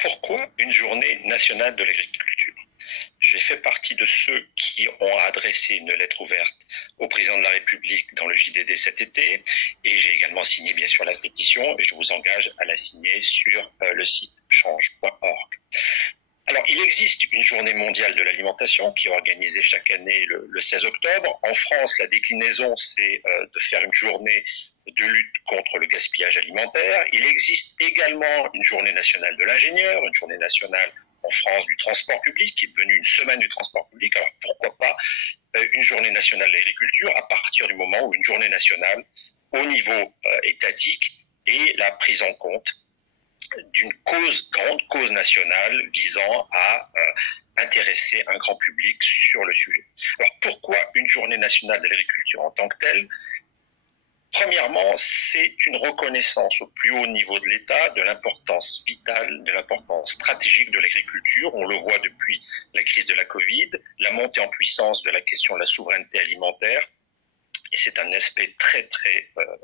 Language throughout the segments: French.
Pourquoi une journée nationale de l'agriculture? J'ai fait partie de ceux qui ont adressé une lettre ouverte au président de la République dans le JDD cet été et j'ai également signé bien sûr la pétition et je vous engage à la signer sur le site change.org. Alors, il existe une journée mondiale de l'alimentation qui est organisée chaque année le 16 octobre. En France, la déclinaison, c'est de faire une journée de lutte contre le gaspillage alimentaire. Il existe également une journée nationale de l'ingénieur, une journée nationale en France du transport public, qui est devenue une semaine du transport public. Alors, pourquoi pas une journée nationale de l'agriculture à partir du moment où une journée nationale au niveau étatique est la prise en compte d'une grande cause nationale visant à intéresser un grand public sur le sujet. Alors pourquoi une journée nationale de l'agriculture en tant que telle? Premièrement, c'est une reconnaissance au plus haut niveau de l'État de l'importance vitale, de l'importance stratégique de l'agriculture. On le voit depuis la crise de la Covid, la montée en puissance de la question de la souveraineté alimentaire. Et c'est un aspect très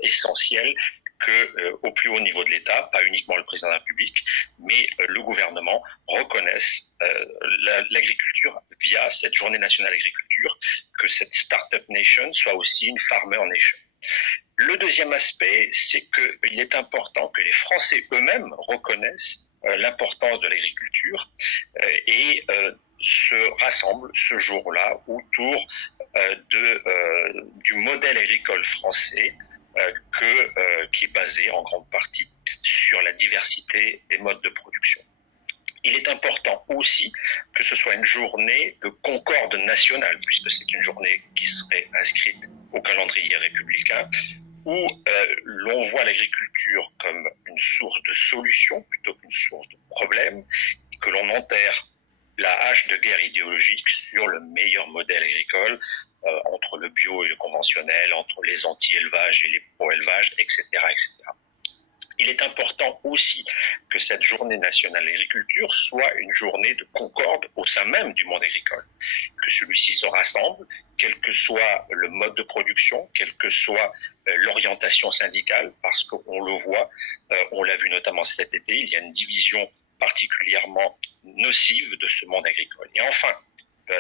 essentiel que au plus haut niveau de l'État, pas uniquement le président de la République, mais le gouvernement reconnaissent l'agriculture via cette journée nationale d'agriculture, que cette Startup Nation soit aussi une Farmer Nation. Le deuxième aspect, c'est qu'il est important que les Français eux-mêmes reconnaissent l'importance de l'agriculture et se rassemblent ce jour-là autour du modèle agricole français qui est basé en grande partie sur la diversité des modes de production. Il est important aussi que ce soit une journée de concorde nationale, puisque c'est une journée qui serait inscrite au calendrier républicain, où l'on voit l'agriculture comme une source de solutions plutôt qu'une source de problèmes, et que l'on enterre la hache de guerre idéologique sur le meilleur modèle agricole entre le bio et le conventionnel, entre les anti-élevages et les pro-élevages, etc., etc. Il est important aussi que cette journée nationale de l'agriculture soit une journée de concorde au sein même du monde agricole, que celui-ci se rassemble, quel que soit le mode de production, quelle que soit l'orientation syndicale, parce qu'on le voit, on l'a vu notamment cet été, il y a une division particulièrement nocive de ce monde agricole. Et enfin,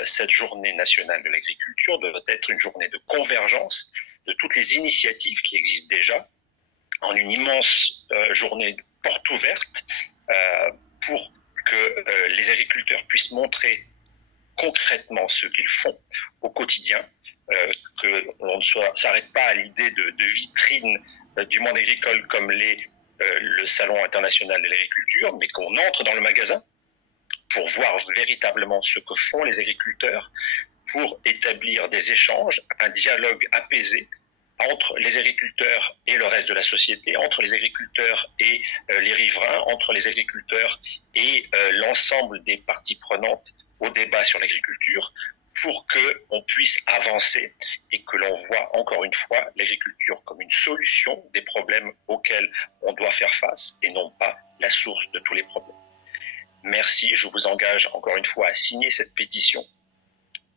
cette journée nationale de l'agriculture doit être une journée de convergence de toutes les initiatives qui existent déjà, en une immense journée de porte ouverte pour que les agriculteurs puissent montrer concrètement ce qu'ils font au quotidien, que l'on ne s'arrête pas à l'idée de vitrine du monde agricole comme le Salon international de l'agriculture, mais qu'on entre dans le magasin pour voir véritablement ce que font les agriculteurs, pour établir des échanges, un dialogue apaisé entre les agriculteurs et le reste de la société, entre les agriculteurs et les riverains, entre les agriculteurs et l'ensemble des parties prenantes au débat sur l'agriculture, pour qu'on puisse avancer et que l'on voit encore une fois l'agriculture comme une solution des problèmes auxquels on doit faire face et non pas la source de tous les problèmes. Merci, je vous engage encore une fois à signer cette pétition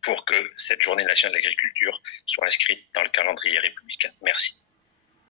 pour que cette journée nationale de l'agriculture soit inscrite dans le calendrier républicain. Merci.